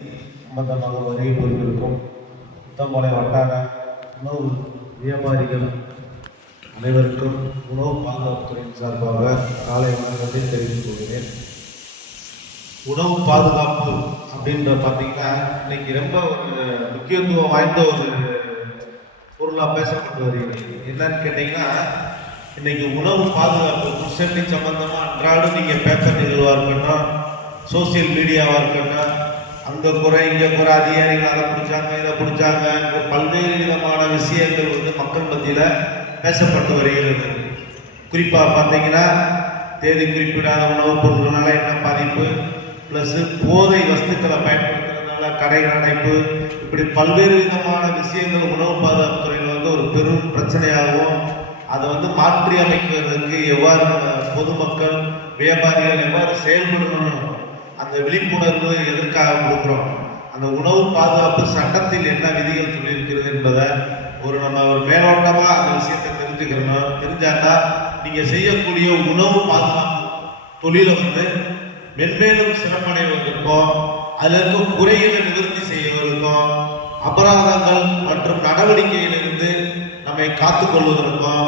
சம்பந்தமாக வருகை புரிந்திருக்கும் புத்தமலை வட்டார உணவு வியாபாரிகள் அனைவருக்கும் உணவு பாதுகாப்புத்துறையின் சார்பாக காலை வணக்கத்தை தெரிவித்துக் கொள்கிறேன். உணவு பாதுகாப்பு அப்படின்ற பார்த்தீங்கன்னா இன்னைக்கு ரொம்ப ஒரு முக்கியத்துவம் வாய்ந்த ஒரு பொருளாக பேசப்பட்டு வருகிறது. என்னன்னு கேட்டிங்கன்னா, இன்னைக்கு உணவு பாதுகாப்பு ஃபுட் சேஃப்டி சம்பந்தமாக அன்றாடம் நீங்கள் பேப்பர் நிகழ்வாக இருக்கட்டும், சோசியல் மீடியாவாக இருக்கட்டும், அங்கே குறை இங்கே குறை, அதிகாரிகள் அதை பிடிச்சாங்க இதை பிடிச்சாங்க, பல்வேறு விதமான விஷயங்கள் மக்கள் மத்தியில் பேசப்பட்டு வருகிறது. குறிப்பாக பார்த்தீங்கன்னா, தேதி குறிப்பிடாத உணவுப் பொருட்களால் என்ன பாதிப்பு, ப்ளஸ்ஸு போதை வஸ்துக்களை பயன்படுத்துறதுனால கடைகள் அடைப்பு, இப்படி பல்வேறு விதமான விஷயங்கள் உணவு பாதுகாப்புத்துறையில் ஒரு பெரும் பிரச்சனையாகவும், அதை மாற்றி அமைக்கிறதுக்கு எவ்வாறு பொதுமக்கள் வியாபாரிகள் எவ்வாறு செயல்படணும், அந்த விழிப்புணர்வு எதற்காக கொடுக்குறோம், அந்த உணவு பாதுகாப்பு சட்டத்தில் என்ன விதிகள் சொல்லியிருக்கிறது என்பதை நம்ம ஒரு மேலோட்டமாக அந்த விஷயத்தை தெரிஞ்சுக்கிறோம். தெரிஞ்சாதான் நீங்கள் செய்யக்கூடிய உணவு பாதுகாப்பு தொழிலை மென்மேலும் சிறப்படைவதற்கும், அதில் இருக்கும் குறைகளை நிவர்த்தி செய்வதற்கும், அபராதங்கள் மற்றும் நடவடிக்கையிலிருந்து நம்மை காத்துக்கொள்வதற்கும்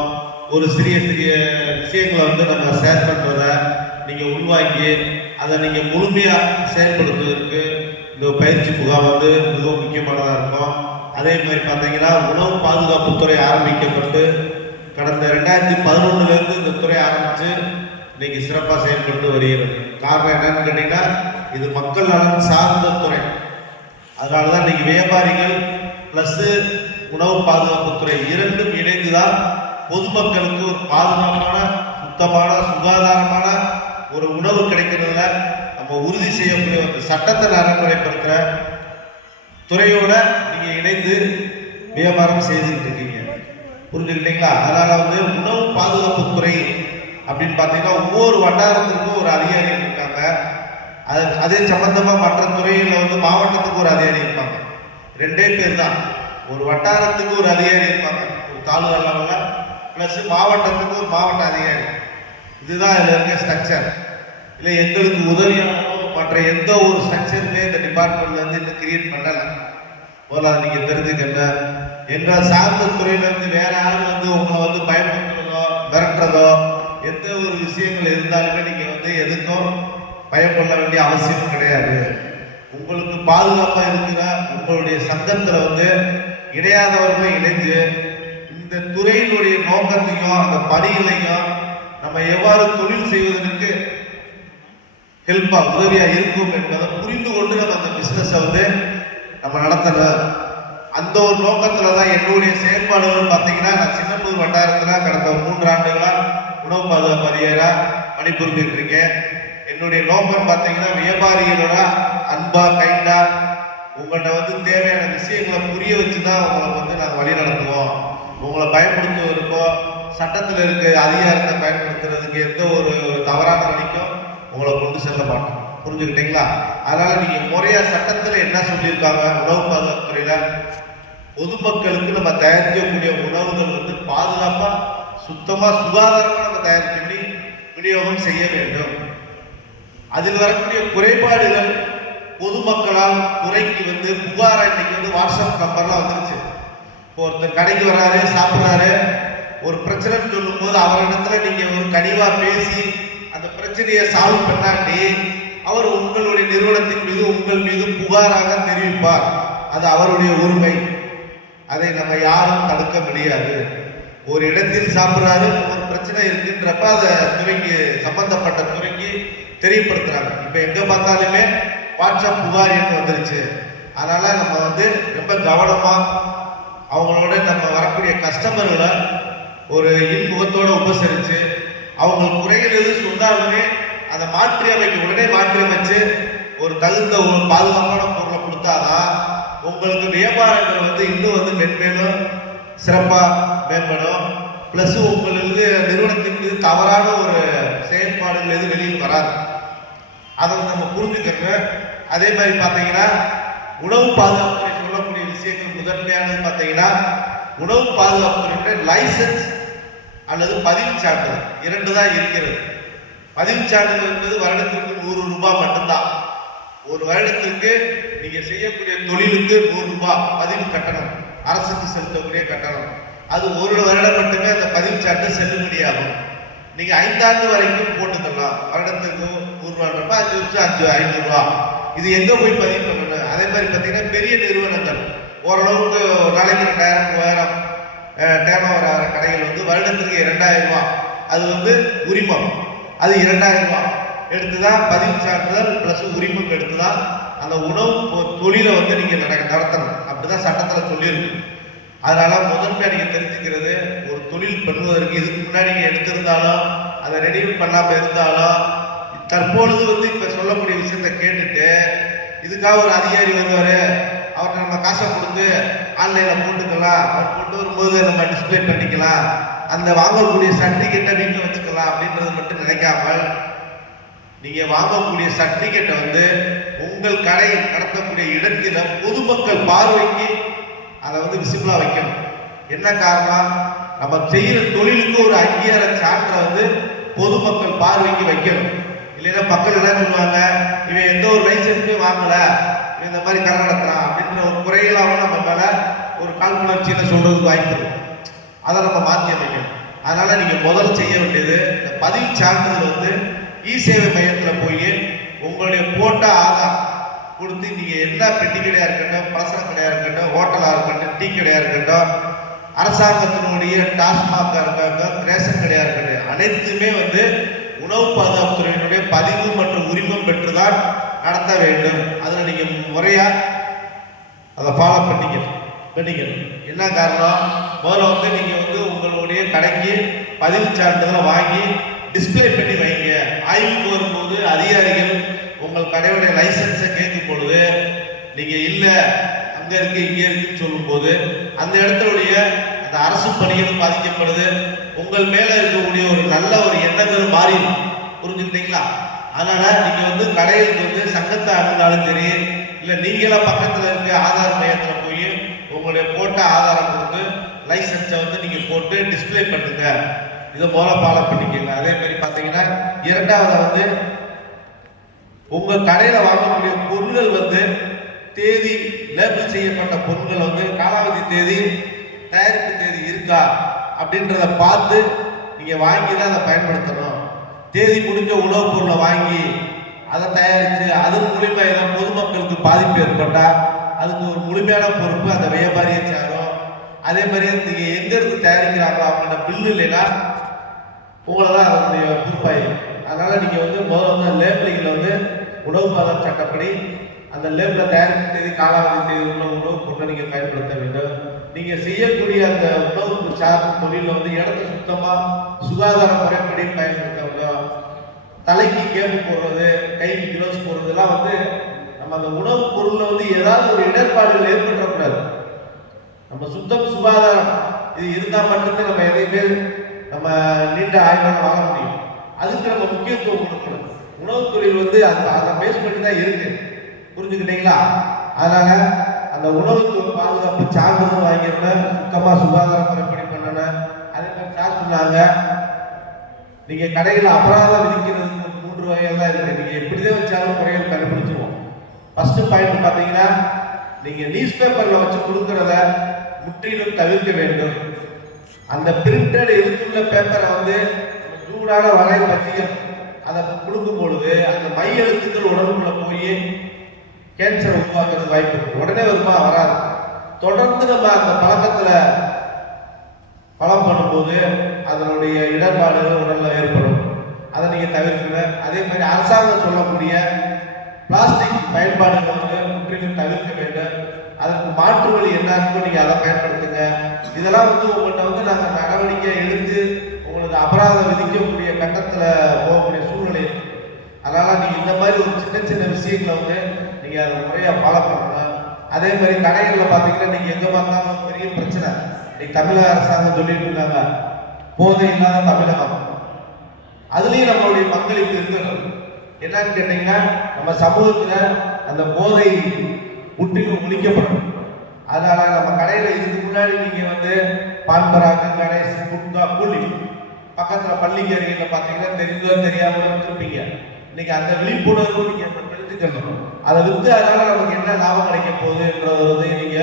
ஒரு சிறிய சிறிய விஷயங்களை நம்ம ஷேர் பண்ணுறதை நீங்கள் உள்வாங்கி அதை நீங்கள் முழுமையாக செயல்படுத்துவதற்கு இந்த பயிற்சி முகாம் மிகவும் முக்கியமானதாக இருக்கும். அதே மாதிரி பார்த்தீங்கன்னா, உணவு பாதுகாப்புத்துறை ஆரம்பிக்கப்பட்டு கடந்த 2011 இந்த துறை ஆரம்பித்து இன்னைக்கு சிறப்பாக செயல்பட்டு வருகிறது. காரணம் என்னன்னு கேட்டிங்கன்னா, இது மக்கள் நலன் சார்ந்த துறை. அதனால தான் இன்னைக்கு வியாபாரிகள் ப்ளஸ்ஸு உணவு பாதுகாப்புத்துறை இரண்டும் இணைந்து தான் பொதுமக்களுக்கு ஒரு பாதுகாப்பான, சுத்தமான, சுகாதாரமான ஒரு உணவு கிடைக்கிறதுல நம்ம உறுதி செய்யக்கூடிய ஒரு சட்டத்தை நடைமுறைப்படுத்துகிற துறையோட நீங்கள் இணைந்து வியாபாரம் செய்துக்கிட்டு இருக்கீங்க. புரிஞ்சுக்கிட்டீங்களா? அதனால் உணவு பாதுகாப்புத்துறை அப்படின்னு பார்த்தீங்கன்னா, ஒவ்வொரு வட்டாரத்திற்கும் ஒரு அதிகாரி இருக்காங்க. அதே சம்பந்தமாக மற்ற துறையில் மாவட்டத்துக்கு ஒரு அதிகாரி இருப்பாங்க. 2 பேர் தான். ஒரு வட்டாரத்துக்கு ஒரு அதிகாரி இருப்பாங்க, ஒரு தாலுகா லெவலில், ப்ளஸ் மாவட்டத்துக்கு ஒரு மாவட்ட அதிகாரி. இதுதான் இதில் இருக்க ஸ்ட்ரக்சர். இல்லை எங்களுக்கு உதவியானோ மற்ற எந்த ஒரு ஸ்ட்ரக்சருமே இந்த டிபார்ட்மெண்ட்லேருந்து இன்னும் கிரியேட் பண்ணலை. முதல்ல அதை நீங்கள் தெரிஞ்சுக்கங்க. எங்களை சார்ந்த துறையிலேருந்து வேற யாரும் உங்களை பயன்படுத்துறதோ மிரட்டுறதோ எந்த ஒரு விஷயங்கள் இருந்தாலுமே நீங்கள் எதுக்கும் பயப்பட வேண்டிய அவசியம் கிடையாது. உங்களுக்கு பாதுகாப்பாக இருக்கிற உங்களுடைய சங்கத்தில் இணையாதவர்களை இணைஞ்சு இந்த துறையினுடைய நோக்கத்தையும் அந்த பணிகளையும் நம்ம எவ்வாறு தொழில் செய்வதற்கு ஹெல்ப்பாக உதவியாக இருக்கும் என்பதை புரிந்து கொண்டு நம்ம அந்த பிஸ்னஸை நம்ம நடத்தணும். அந்த ஒரு நோக்கத்தில் தான் என்னுடைய செயல்பாடுகள் பார்த்தீங்கன்னா, நான் சின்னப்பூர் வட்டாரத்தில் கடந்த 3 ஆண்டுகளாக உணவு பாதுகாப்பு அதிகாரியாக பணிபுரிஞ்சுட்டு இருக்கேன். என்னுடைய நோக்கம் பார்த்தீங்கன்னா, வியாபாரிகளோட அன்பா கைண்டா உங்கள்கிட்ட தேவையான விஷயங்களை புரிய வச்சு தான் உங்களை நாங்கள் வழி நடத்துவோம். உங்களை பயன்படுத்துவதற்கோ சட்டத்தில் இருக்க அதிகாரத்தை பயன்படுத்துறதுக்கு எந்த ஒரு தவறான வழிக்கும் உங்களை கொண்டு செல்ல மாட்டோம். புரிஞ்சுக்கிட்டீங்களா? அதனால் நீங்கள் முறையாக சட்டத்தில் என்ன சொல்லியிருக்காங்க, உணவு பாதுகாப்புத்துறையில் பொதுமக்களுக்கு நம்ம தயாரிக்கக்கூடிய உணவுகள் பாதுகாப்பாக, சுத்தமாக, சுகாதாரமாக நம்ம தயார் பண்ணி விநியோகம் செய்ய வேண்டும். அதில் வரக்கூடிய குறைபாடுகள் பொதுமக்களால் துறைக்கு புகாரா இன்னைக்கு வாட்ஸ்அப் நம்பர்லாம் வந்துருச்சு. இப்போ ஒருத்தர் கடைக்கு வர்றாரு, சாப்பிட்றாரு, ஒரு பிரச்சனைன்னு சொல்லும்போது அவரிடத்துல நீங்கள் ஒரு கனிவாக பேசி அந்த பிரச்சனையை சால்வ் பண்ணாட்டி அவர் உங்களுடைய நிறுவனத்தின் மீது உங்கள் மீது புகாராக தெரிவிப்பார். அது அவருடைய உரிமை. அதை நம்ம யாரும் தடுக்க முடியாது. ஒரு இடத்தில் சாப்பிட்றாரு, ஒரு பிரச்சனை இருக்குன்றப்ப அதை துறைக்கு சம்பந்தப்பட்ட துறைக்கு தெரியப்படுத்துறாங்க. இப்போ எங்கே பார்த்தாலுமே வாட்ஸ்அப் புகார் என்று வந்துருச்சு. அதனால் நம்ம ரொம்ப கவனமாக அவங்களோட நம்ம வரக்கூடிய கஸ்டமர்களை ஒரு இன்முகத்தோடு உபசரித்து அவங்களுக்கு குறைகள் எது சொன்னாலுமே அதை மாற்றி அமைக்க உடனே மாற்றி அமைச்சு ஒரு தகுந்த ஒரு பாதுகாப்பான பொருளை கொடுத்தாதான் உங்களுக்கு வியாபாரங்கள் இன்னும் மென்மேலும் சிறப்பாக மேம்படும். ப்ளஸ் உங்களுக்கு நிறுவனத்தின் மீது தவறான ஒரு செயல்பாடுகள் எதுவும் வெளியில் வராது. அதை நம்ம புரிஞ்சுக்கங்க. அதே மாதிரி பார்த்தீங்கன்னா, உணவு பாதுகாப்புத்துறை சொல்லக்கூடிய விஷயங்கள் முதன்மையானது பார்த்தீங்கன்னா, உணவு பாதுகாப்புத்துறை லைசன்ஸ் அல்லது பதிவு சான்றிதழ் 2 தான் இருக்கிறது. பதிவு சான்றிதழ் என்பது வருடத்திற்கு 100 ரூபாய் மட்டும்தான். ஒரு வருடத்திற்கு நீங்க செய்யக்கூடிய தொழிலுக்கு 100 ரூபாய் பதிவு கட்டணம், அரசுக்கு செலுத்தக்கூடிய கட்டணம். அது ஒரு வருடம் மட்டுமே அந்த பதிவு சாட்டு செல்லுபடியாகும். நீங்க 5 ஆண்டு வரைக்கும் போட்டுக்கலாம். வருடத்துக்கு 100 ரூபாய், 5 வருஷம் 500 ரூபாய். இது எங்க போய் பதிவு பண்ணணும்? அதே மாதிரி பார்த்தீங்கன்னா பெரிய நிறுவனங்கள் ஓரளவுக்கு நாளைக்கு 2000 3000 டேர்ன் ஓவர் ஆகிற கடைகள் வந்து வருடத்திற்கு 2000 ரூபாய். அது வந்து உரிமம். அது 2000 ரூபாய் எடுத்து தான் பதிவு சான்றிதழ் ப்ளஸ் உரிமம் எடுத்து தான் அந்த உணவு தொழிலை வந்து நீங்கள் நடத்தணும். அப்படிதான் சட்டத்தில் சொல்லியிருக்கு. அதனால முதன்மை நீங்கள் தெரிஞ்சுக்கிறது, ஒரு தொழில் பண்ணுவதற்கு இதுக்கு முன்னாடி நீங்கள் எடுத்திருந்தாலும் அதை ரெனியூ பண்ணாமல் இருந்தாலும் தற்பொழுது வந்து இப்போ சொல்லக்கூடிய விஷயத்தை கேட்டுட்டு இதுக்காக ஒரு அதிகாரி வருவார், அவர்கிட்ட நம்ம காசை கொடுத்து ஆன்லைனில் போட்டுக்கலாம், அவர் கொண்டு வரும்போது நம்ம டிஸ்பிளே பண்ணிக்கலாம், அந்த வாங்கக்கூடிய சர்டிஃபிகேட்டை வீட்டில் வச்சுக்கலாம் அப்படின்றது மட்டும் நினைக்காமல் நீங்கள் வாங்கக்கூடிய சர்டிஃபிகேட்டை வந்து உங்கள் கடை நடத்தக்கூடிய இடத்தில பொதுமக்கள் பார்வைக்கு அதை வந்து விசிபிளாக வைக்கணும். என்ன காரணம்? நம்ம செய்கிற தொழிலுக்கு ஒரு அங்கீகார சான்றை வந்து பொதுமக்கள் பார்வைக்கு வைக்கணும். இல்லைன்னா மக்கள் என்ன சொல்லுவாங்க, இவன் எந்த ஒரு லைசன்ஸுமே வாங்கல, இவன் இந்த மாதிரி கடை நடத்துறான் அப்படின்ற ஒரு குறைகளாகவும் நம்ம மேல ஒரு காழ்ப்புணர்ச்சியில் சொல்றதுக்கு வாய்ப்பு இருக்கும். அதை நம்ம மாற்றி அமைக்கணும். அதனால நீங்க முதல்ல செய்ய வேண்டியது, இந்த பதிவு சான்றிதழ் வந்து இ சேவை மையத்தில் போய் உங்களுடைய போட்ட ஆதார் கொடுத்து நீங்க என்ன பெட்டி கடையா இருக்கட்டும், பலசர கடையா இருக்கட்டும், ஹோட்டலா இருக்கட்டும், டீ கடையா இருக்கட்டும், அரசாங்கத்தினுடைய டாஸ்மாகா இருக்கட்டும், ரேஷன் கடையா இருக்கட்டும், அனைத்துமே வந்து உணவு பாதுகாப்புத்துறையினுடைய பதிவு மற்றும் உரிமம் பெற்றுதான் நடத்த வேண்டும். அதில் நீங்க முறையா அதை ஃபாலோ பண்ணிக்கணும். என்ன காரணம்? முதல்ல வந்து நீங்க வந்து உங்களுடைய கடைக்கு பதிவு சான்றிதழை வாங்கி டிஸ்பிளே பண்ணி வைங்க. ஆய்வுக்கு வரும்போது அதிகாரிகள் உங்கள் கடையுடைய லைசன்ஸை கேட்கும் பொழுது நீங்க இல்ல அங்க இருக்கு இங்க இருக்குன்னு சொல்லும் போது அந்த இடத்துடைய அந்த அரசு பணிகளும் பாதிக்கப்படுது. உங்கள் மேல இருக்கக்கூடிய ஒரு நல்ல ஒரு எண்ணங்கள் மாறி, புரிஞ்சுக்கிட்டீங்களா? அதனால நீங்க வந்து கடைகளுக்கு வந்து சங்கத்தை அணுகாலும் சரி, இல்ல நீங்களா பக்கத்துல இருக்க ஆதார் மையத்துல போய் உங்களுடைய போட்ட ஆதாரம் கொடுத்து லைசன்ஸை வந்து நீங்க போட்டு டிஸ்பிளே பண்ணுங்க. இதை போல ஃபாலோ பண்ணிக்கங்க. அதே மாதிரி பார்த்தீங்கன்னா இரண்டாவது வந்து உங்க கடையில வாங்கக்கூடிய பொருட்கள் வந்து தேதி லேபிள் செய்யப்பட்ட பொருட்கள் வந்து காலாவதி தேதி, தயாரிப்பு தேதி இருக்கா அப்படின்றத பார்த்து நீங்க வாங்கி தான் அதை பயன்படுத்தணும். தேதி முடிஞ்ச உணவுப் பொருளை வாங்கி அதை தயாரித்து அதன் மூலியமா ஏதாவது பொதுமக்களுக்கு பாதிப்பு ஏற்பட்டா அதுக்கு ஒரு முழுமையான பொறுப்பு அந்த வியாபாரியை சேரும். அதே மாதிரி நீங்க எங்க இருந்து தயாரிக்கிறாங்களோ அவங்களோட பில்லு இல்லைன்னா உங்களை தான் அதனுடைய பொறுப்பாயிடும். அதனால நீங்க வந்து முதல்ல வந்து லேபிளிங்கில் வந்து உணவு பாதுகாப்பு சட்டப்படி அந்த லேபிளில் தயாரிப்பு தேதி காலாவதி தேதி உள்ள உணவுப் பொருளை நீங்க பயன்படுத்த வேண்டும். நீங்க செய்யக்கூடிய அந்த உணவு சார்ந்த தொழில வந்து இடத்த சுத்தமா சுகாதார முறைப்படி பயன்படுத்த வேண்டும். தலைக்கு கேப்பு போடுறது, கைக்கு கிளவுஸ் போடுறதுலாம் வந்து நம்ம அந்த உணவுப் பொருள்ல வந்து ஏதாவது ஒரு இடர்பாடுகள் ஏற்பட்டக்கூடாது. நம்ம சுத்தம் சுகாதாரம் இது இருந்தால் மட்டும்தான் நம்ம எதையுமே நம்ம நீண்ட ஆய்வாக வாழ முடியும். அதுக்கு நம்ம முக்கியத்துவம் கொடுக்கணும். உணவுத் தொழில் வந்து அதை பேஸ் பண்ணி தான் இருக்கு, புரிஞ்சுக்கிட்டீங்களா? அதனால அந்த உணவு பாதுகாப்பு சான்றிதழ் வாங்கியிருந்தேன், சுத்தமா சுகாதார முறைப்படி பண்ணணும். அதே மாதிரி சார் சொன்னாங்க, நீங்க கடையில் அபராதம் விதிக்கிறதுக்கு 3 வகைகள் தான் இருக்கு. நீங்க எப்படிதான் வச்சாலும் முறைகள் கண்டுபிடிச்சிருவோம். ஃபர்ஸ்ட் பாயிண்ட் பார்த்தீங்கன்னா, நீங்க நியூஸ் பேப்பர்ல வச்சு கொடுக்கறத முற்றிலும் தவிர்க்க வேண்டும். அந்த பிரிண்டட் எழுத்துள்ள பேப்பரை வந்து சூடான வலை பச்சிகள் அதை கொடுக்கும் பொழுது அந்த மை எழுத்துக்கள் உடம்புக்குள்ள போய் கேன்சர் உருவாக்குறது வாய்ப்பு இருக்கு. உடனே வருமா? வராது. தொடர்ந்து நம்ம அந்த பழக்கத்துல பலம் பண்ணும்போது அதனுடைய இடர்பாடுகள் உடல்ல ஏற்படும். அதை நீங்க தவிர்க்கணும். அதே மாதிரி அரசாங்கம் சொல்லக்கூடிய பிளாஸ்டிக் பயன்பாடுகள் வந்து முற்றிலும் தவிர்க்க வேண்டும். அதுக்கு மாற்று வழி என்ன இருக்கோ நீங்க அதை பயன்படுத்துங்க. இதெல்லாம் வந்து உங்கள்கிட்ட வந்து நாங்கள் நடவடிக்கை எடுத்து உங்களுக்கு அபராதம் விதிக்கக்கூடிய கட்டத்துல போகக்கூடிய சூழ்நிலை. அதனால நீங்க இந்த மாதிரி ஒரு சின்ன சின்ன விஷயங்களை வந்து நீங்க அதை முறையா ஃபாலோ பண்ணணும். அதே மாதிரி கடைகளில் பார்த்தீங்கன்னா நீங்க எங்க பார்த்தாலும் பெரிய பிரச்சனை. இன்னைக்கு தமிழக அரசாங்கம் சொல்லிட்டு இருக்காங்க போதை இல்லாத தமிழகம். அதுலயும் நம்மளுடைய பங்களிப்பு இருக்கணும். என்னன்னு கேட்டீங்கன்னா, நம்ம சமூகத்துல அந்த போதை முற்றிலும் ஒழிக்கப்படும். அதனால நம்ம கடையில இதுக்கு முன்னாடி நீங்க வந்து பான்பராக்கு, கணேஷ், குட்கா, கூலி பக்கத்துல பள்ளிக்கு அருகில பார்த்தீங்கன்னா தெரிஞ்சோ தெரியாமலோ இருப்பீங்க. இன்னைக்கு அந்த விழிப்புணர்வு நீங்க வித்துக்கணும். அதை விற்று அதனால நமக்கு என்ன லாபம் கிடைக்க போகுதுன்றதை நீங்க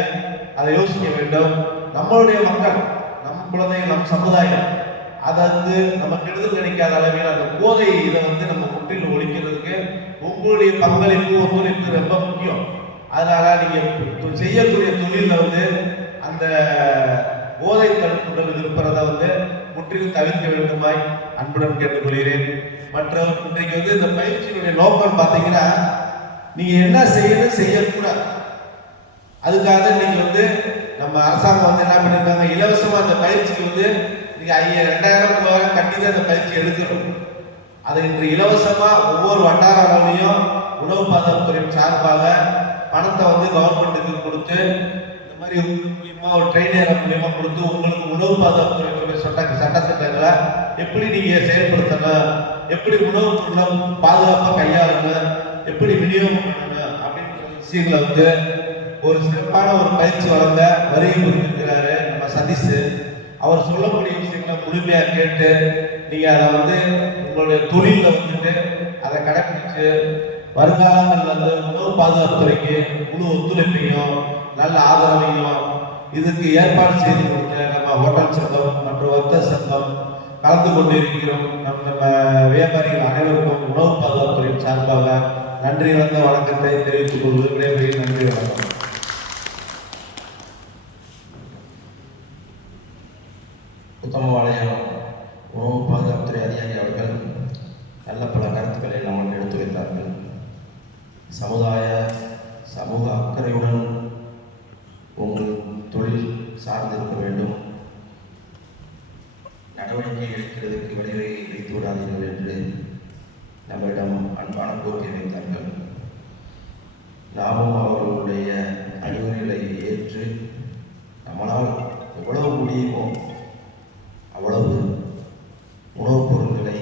அதை யோசிக்க வேண்டும். நம்மளுடைய மக்கள், நம் குழந்தைகள், நம் சமுதாயம் அதை நம்ம கெடுதல் நினைக்காத அளவில் அந்த போதை இதை நம்ம முற்றிலும் ஒழிக்கிறதுக்கு உங்களுடைய பங்களிப்பு, ஒத்துழைப்பு ரொம்ப முக்கியம். அதனால நீங்க செய்யக்கூடிய தொழில அந்த போதை தடுப்புகள் இருப்பதை முற்றிலும் தவிர்க்க வேண்டுமாய் அன்புடன் கேட்டுக்கொள்கிறேன். மற்றும் இன்றைக்கு இந்த பயிற்சியினுடைய நோக்கம் பார்த்தீங்கன்னா, நீங்க என்ன செய்யணும் செய்யக்கூடாது, அதுக்காக நீங்க நம்ம அரசாங்கம் என்ன பண்ணிருக்காங்க, இலவசமா அந்த பயிற்சிக்கு நீங்க 2000 3000 கட்டி தான் அந்த பயிற்சி எடுக்கணும். அதை இன்று இலவசமா ஒவ்வொரு வட்டார அளவிலையும் உணவு பாதுகாப்புத்துறையின் சார்பாக பணத்தை கவர்மெண்ட்டுக்கு கொடுத்து இந்த மாதிரி மூலியமா ஒரு ட்ரெயினர் மூலியமா கொடுத்து உங்களுக்கு உணவு பாதுகாப்புத்துறை சட்டத்திட்டங்களை எப்படி நீங்க செயல்படுத்தணும், எப்படி உணவு பொருளை பாதுகாப்பாக கையாளணும், எப்படி விநியோகம் பண்ணணும் அப்படின்ற விஷயங்களை ஒரு சிறப்பான ஒரு பயிற்சி வளர்ந்த வருகை புரிந்திருக்கிறாரு நம்ம சதீஷ். அவர் சொல்லக்கூடிய விஷயங்களை முழுமையா கேட்டு நீங்க அதை உங்களுடைய தொழில அதை கடைபிடிச்சு வருங்காலங்கள் உணவு பாதுகாப்புத்துறைக்கு முழு ஒத்துழைப்பையும் நல்ல ஆதரவையும் இதுக்கு ஏற்பாடு செய்து கொடுத்த நம்ம ஹோட்டல் சங்கம் மற்றும் வர்த்தக சங்கம் கலந்து கொண்டிருக்கிறோம். நம்ம வியாபாரிகள் அனைவருக்கும் உணவு பாதுகாப்புத்துறையின் சார்பாக நன்றி கலந்த வணக்கத்தை தெரிவித்துக் கொள்வது விடைபெறுகிறேன். நன்றி, வணக்கம். உத்தமபாளையம் உணவு பாதுகாப்புத்துறை அதிகாரி அவர்கள் நல்ல பல கருத்துக்களை நம்ம எடுத்து வைத்தார்கள். சமூக அக்கறையுடன் உங்கள் தொழில் சார்ந்திருக்க வேண்டும், நடவடிக்கை எடுக்கிறதுக்கு வழிவகை வைத்து விடாதீர்கள் என்று நம்மிடம் அன்பான கோரிக்கை வைத்தார்கள். நாமும் அவர்களுடைய அறிவுரைகளை ஏற்று நம்மளால் எவ்வளவு முடியுமோ அவ்வளவு உணவுப் பொருட்களை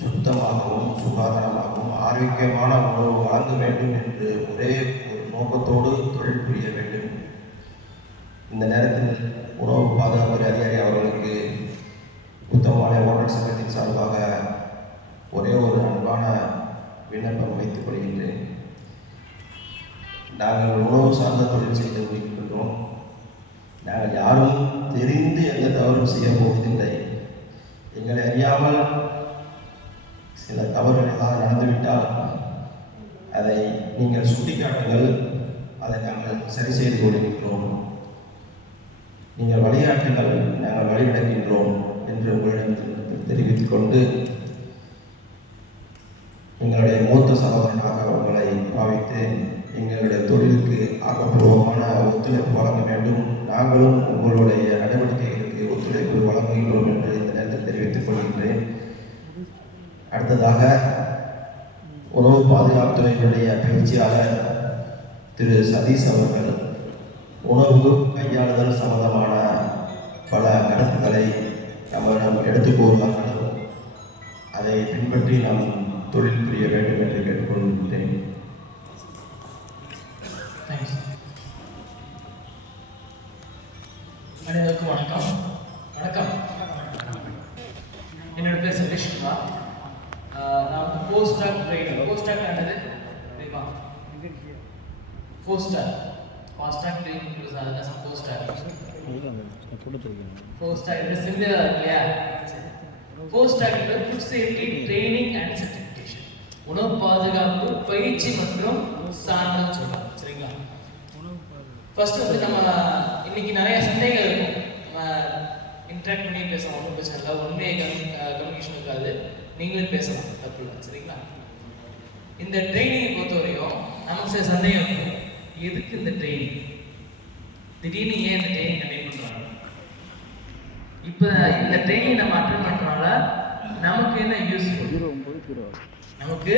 சுத்தமாகவும் சுகாதாரமாகவும் ஆரோக்கியமான உணவு வழங்க வேண்டும் என்று ஒரே ஒரு நோக்கத்தோடு தொழில் புரிய வேண்டும். இந்த நேரத்தில் உணவு பாதுகாப்பு அதிகாரி அவர்களுக்கு உத்தமபாளையம் ஹோட்டல் சங்கத்தின் சார்பாக ஒரே ஒரு அன்பான விண்ணப்பம் வைத்துக் கொள்கின்றேன். நாங்கள் உணவு சார்ந்த தொழில் செய்து இருக்கின்றோம். நாங்கள் யாரும் தெரிந்து எந்த தவறும் செய்ய போவதில்லை. எங்களை அறியாமல் சில தவறுகள் ஏதாவது நடந்துவிட்டால் அதை நீங்கள் சுட்டிக்காட்டுங்கள், அதை நாங்கள் சரி செய்து கொள்கின்றோம். நீங்கள் வழிகாட்டுங்கள், நாங்கள் வழிநடக்கின்றோம் என்று உங்களிடம் தெரிவித்துக் கொண்டு எங்களுடைய மூத்த சகோதரனாக உங்களை பாவித்து எங்களுடைய தொழிலுக்கு ஆக்கப்பூர்வமான ஒத்துழைப்பு வழங்க வேண்டும். நாங்களும் உங்களுடைய நடவடிக்கைகளுக்கு ஒத்துழைப்பு வழங்குகின்றோம் என்று இந்த நேரத்தில் தெரிவித்துக் கொள்கின்றேன். அடுத்ததாக உணவு பாதுகாப்புத்துறையினுடைய பயிற்சியாளர் திரு சதீஷ் அவர்கள் உணவு கையாளுதல் சம்பந்தமான பல கருத்துக்களை நம்மிடம் எடுத்து கூறுவார்கள். அதை பின்பற்றி நாம் தொழில் புரிய வேண்டும் என்று கேட்டுக்கொள்கின்றேன். அனைவருக்கும் வணக்கம். வணக்கம். என்னோட பேர் சதீஷ்குமார். நான் FoSTaC trainer. FoSTaC என்னது தெரியுமா? FoSTaC FoSTaC training அதுதான் போஸ்ட் டாக். போஸ்ட் டாக் இது சிம்பிளா இல்லையா? FoSTaC food safety training and certification, உணவு பாதுகாப்பு பயிற்சி மற்றும் சான்றிதழ் சொல்லலாம். சரிங்களா? ஃபர்ஸ்ட் நம்ம இன்னைக்கு நிறைய சந்தேகங்கள் இருக்கும். நம்ம இன்ட்ராக்ட் பண்ணி பேசலாம், ஒன்றும் பிரச்சனை இல்லை. ஒன்றுமே கம்யூனிகேஷன் இருக்காது, நீங்களும் பேசலாம், தப்பு இல்லை. சரிங்களா? இந்த ட்ரைனிங்கை பொறுத்தவரையும் நமக்கு சில சந்தேகம் இருக்கும். எதுக்கு இந்த ட்ரைனிங்? திடீர்னு ஏன் இந்த ட்ரைனிங் கண்டக்ட் பண்ணுறாங்க? இப்போ இந்த ட்ரைனிங் நம்ம அட்டெண்ட் பண்ணுறதுனால நமக்கு என்ன யூஸ்ஃபுல்? நமக்கு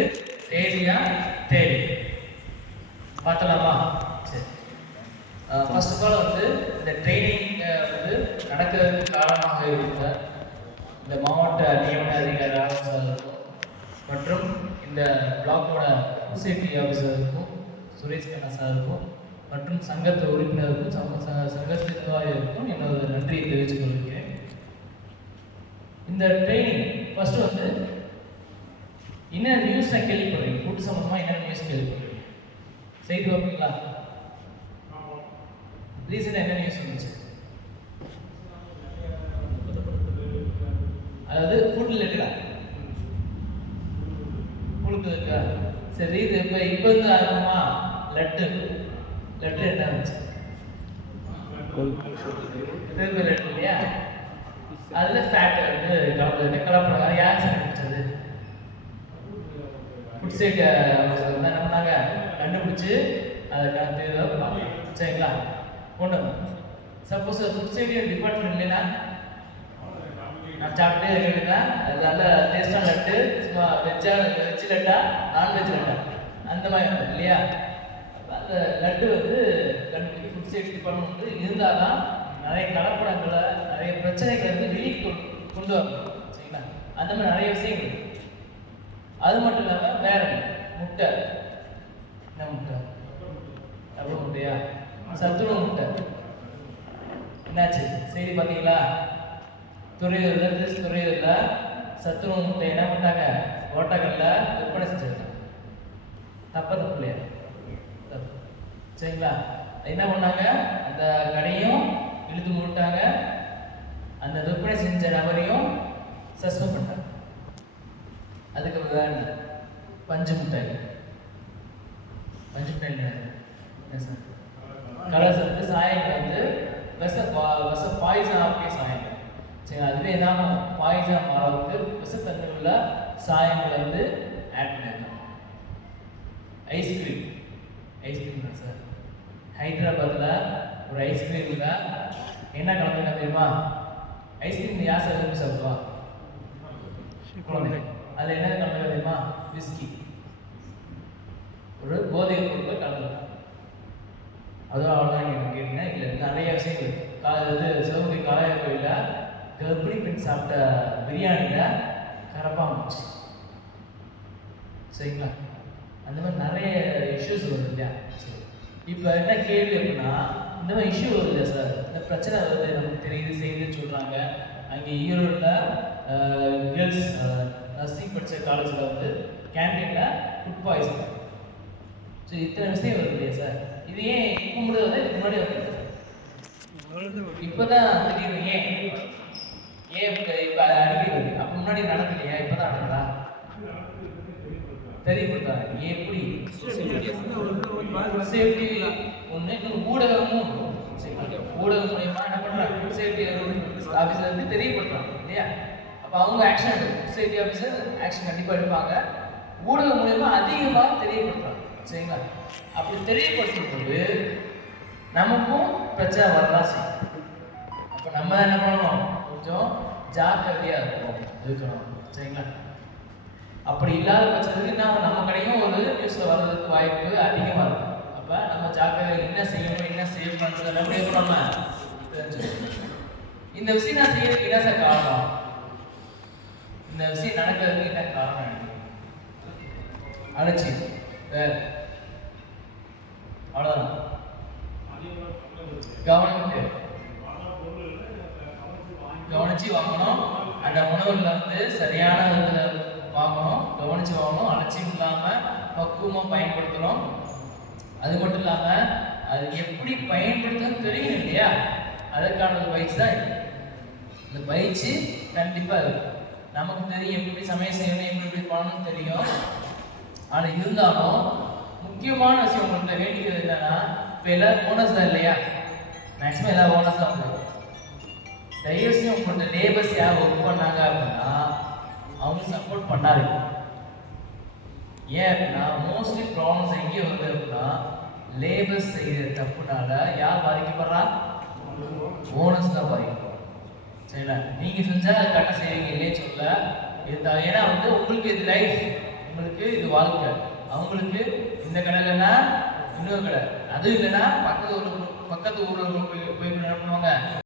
தேவையா? தேவை பார்த்தலாமா? சரி. ஃபர்ஸ்ட் ஆஃப் ஆல் இந்த ட்ரைனிங் நடக்கிறதுக்கு காரணமாக இருந்த இந்த மாவட்ட நியமன அதிகாரி மற்றும் இந்த பிளாக்கோட சேஃப்டி ஆஃபீஸருக்கும் சுரேஷ் கண்ணா சாருக்கும் மற்றும் சங்கத்து உறுப்பினருக்கும் சங்கத்து நிர்வாகிகளுக்கும் என்னோட நன்றியை தெரிவித்துக் கொள்கிறேன். இந்த ட்ரைனிங் ஃபர்ஸ்ட் என்ன நியூஸை கேள்விப்படுறீங்க? ஃபுட் சம்பந்தமாக என்ன நியூஸ் கேள்விப்படுறீங்க? செய்தி பார்ப்பீங்களா? ரீசெண்டாக என்ன நியூஸ் வந்துச்சு? அதாவது ஃபுட் ரிலேட்டடா உங்களுக்கு இருக்கா? சரி, இது இப்போ வந்து ஆரம்பமா லட்டு என்ன இருந்துச்சு? லட்டு இல்லையா? அதில் ஃபேட் வந்து கலந்து கலப்படம் யார் கண்டுபிடிச்சது? ஃபுட் சேஃப்டி என்ன பண்ணாங்க, கண்டுபிடிச்சி அதை கணக்கு சரிங்களா கொண்டு வந்தோம். சப்போஸ் ஃபுட் சேஃப்டி டிபார்ட்மெண்ட் இல்லைன்னா நான் சாப்பிட்டே இருக்கேன்னா அது நல்ல டேஸ்டான லட்டு, சும்மா வெஜ் லட்டா நான்வெஜ் லட்டா அந்த மாதிரி இருக்கும் இல்லையா? அந்த லட்டு வந்து கண்டுபிடிச்சி ஃபுட் சேஃப்டி டிபார்ட்மெண்ட் வந்து இருந்தால் தான் நிறைய கலப்படங்களை நிறைய பிரச்சனைகளை வந்து வெளியே கொண்டு வரணும் சரிங்களா? அந்த மாதிரி நிறைய விஷயங்கள். அது மட்டும் இல்லாமல் வேற முட்டை, என்ன முட்டை? அவ்வளோ முட்டையா? சத்துணவு முட்டை என்னாச்சு செய்தி பார்த்தீங்களா? துறையூரில் சத்துணவு முட்டை என்ன பண்ணாங்க, ஓட்டக்கல்ல விற்பனை செஞ்சிருக்காங்க. தப்பு இல்லையா? தப்பு சரிங்களா? என்ன பண்ணாங்க, அந்த கடையும் இழுத்து மூட்டாங்க, அந்த விற்பனை செஞ்ச நபரையும் சஸ்பெண்ட் பண்ணாங்க. அதுக்கு வேணும் பஞ்சு மிட்டாய். என்ன சார்? கலர்ஸ் வந்து சாயங்கள் வந்து விஷ பாய்சன் ஆகிய சாயங்கள் சரி, அதுவே என்ன பாய்சன் மாறதுக்கு விஷத்தன்மை உள்ள சாயங்களை வந்து ஆட் பண்ணியிருக்காங்க. ஐஸ்கிரீம் தான் சார். ஹைதராபாத்தில் ஒரு ஐஸ்கிரீமில் என்ன கலந்துருக்கா தெரியுமா? ஐஸ்கிரீம் யார் சார் விரும்பி சாப்பிடுவா? குழந்தை. அதில் என்ன கலந்து தெரியுமா? விஸ்கி, ஒரு போதை பொருட்கள் கலந்துருக்காங்க. அதுவும் அவ்வளோதான் கேட்டீங்கன்னா இல்லை நிறைய விஷயங்கள். இது சிவகங்கை காளையா கோயிலில் கர்ப்பிணி பெண் சாப்பிட்ட பிரியாணியில் கரப்பாம்பூச்சி சரிங்களா? அந்த மாதிரி நிறைய இஷ்யூஸ் வருது இல்லையா? சரி, இப்போ என்ன கேள்வி அப்படின்னா, இந்த மாதிரி இஷ்யூ வருது இல்லையா சார்? இந்த பிரச்சனை வருது, நமக்கு தெரியுது செய்யுதுன்னு சொல்கிறாங்க. அங்கே ஈரோடில் கேர்ள்ஸ் நர்சிங் படித்த காலேஜில் வந்து கேன்டீனில் ஃபுட் பாய்சன். சரி, இத்தனை விஷயம் வருது இல்லையா சார்? இது ஏன் இப்போ முடியாது, இதுக்கு முன்னாடி வருது சார்? இப்போ தான் தெரியுது. ஏன் இப்போ அடிக்கடி வருது? அப்போ முன்னாடி நடக்கலையா? இப்போ தான் நடக்குதா? தெரியப்படுத்தாங்க. எப்படி சேஃப்டி ஒன்று, இன்னும் ஊடகமும் ஊடகம் மூலயமா என்ன பண்ணுறாங்க, ஃபுட் சேஃப்டி ஆஃபீஸர் வந்து தெரியப்படுத்துறாங்க இல்லையா? அப்போ அவங்க ஆக்ஷன் எடுக்கும். ஃபுட் சேஃப்டி ஆஃபீஸர் ஆக்ஷன் கண்டிப்பாக எடுப்பாங்க. ஊடகம் மூலயமா அதிகமாக தெரியப்படுத்துறாங்க சரிங்களா? அப்படி தெரியப்படுத்தும் போது நமக்கும் பிரச்சனை வரலாம் செய்யும். அப்போ நம்ம என்ன பண்ணணும், கொஞ்சம் ஜாக்கிரதையாக இருக்கணும் சரிங்களா? அப்படி இல்லாத பட்சத்துக்கு நம்ம கடையும் ஒரு நியூஸில் வர்றதுக்கு வாய்ப்பு அதிகமாக இருக்கும். அப்போ நம்ம ஜாக்கிரதை என்ன செய்யணும், என்ன சேவ் பண்ணுறது அப்படியே நம்ம தெரிஞ்சுக்கணும். இந்த விஷயம் நான் செய்யறதுக்கு என்ன சார் காரணம், இந்த விஷயம் நடக்கிறதுக்கு என்ன காரணம்? அழைச்சி வேற அவ்வளோதான். கவனிச்சு வாங்கணும். அந்த உணவுல வந்து சரியான வாங்கணும், கவனிச்சு வாங்கணும், அலட்சியம் இல்லாமல் பக்குவமாக பயன்படுத்தணும். அது மட்டும் இல்லாமல் அது எப்படி பயன்படுத்தணும்னு தெரியும் இல்லையா? அதற்கான ஒரு பயிற்சி தான் இந்த பயிற்சி கண்டிப்பாக இருக்கும். நமக்கு தெரியும் எப்படி சமையல் செய்யணும், எப்படி பண்ணணும்னு தெரியும். ஆனால் இருந்தாலும் முக்கியமான விஷயம் உங்கள்கிட்ட வேண்டிக்கிறது என்னன்னா, இப்போ எல்லாரும் போனஸ் தான் இல்லையா? மேக்ஸிமம் எல்லாரும் போனஸ் தான் போகும். தயவுசெய்து உங்கள்கிட்ட லேபர்ஸ் யார் ஒர்க் பண்ணாங்க அப்படின்னா அவங்க சப்போர்ட் பண்ணாரு. ஏன் அப்படின்னா மோஸ்ட்லி ப்ராப்ளம்ஸ் எங்கே வருது அப்படின்னா லேபர்ஸ் செய்கிற தப்புனால யார் பாதிக்கப்படுறா? ஓனர்ஸ் தான் பாதிக்கப்படுறோம் சரிங்களா? நீங்கள் செஞ்சால் அது கரெக்டாக செய்வீங்க இல்லையே சொல்ல இது. ஏன்னா வந்து உங்களுக்கு இது லைஃப், உங்களுக்கு இது வாழ்க்கை. அவங்களுக்கு இந்த கடையிலன்னா இன்னொரு கடை, அதுவும் இல்லைன்னா பக்கத்து ஊரில் போய் என்ன பண்ணுவாங்க,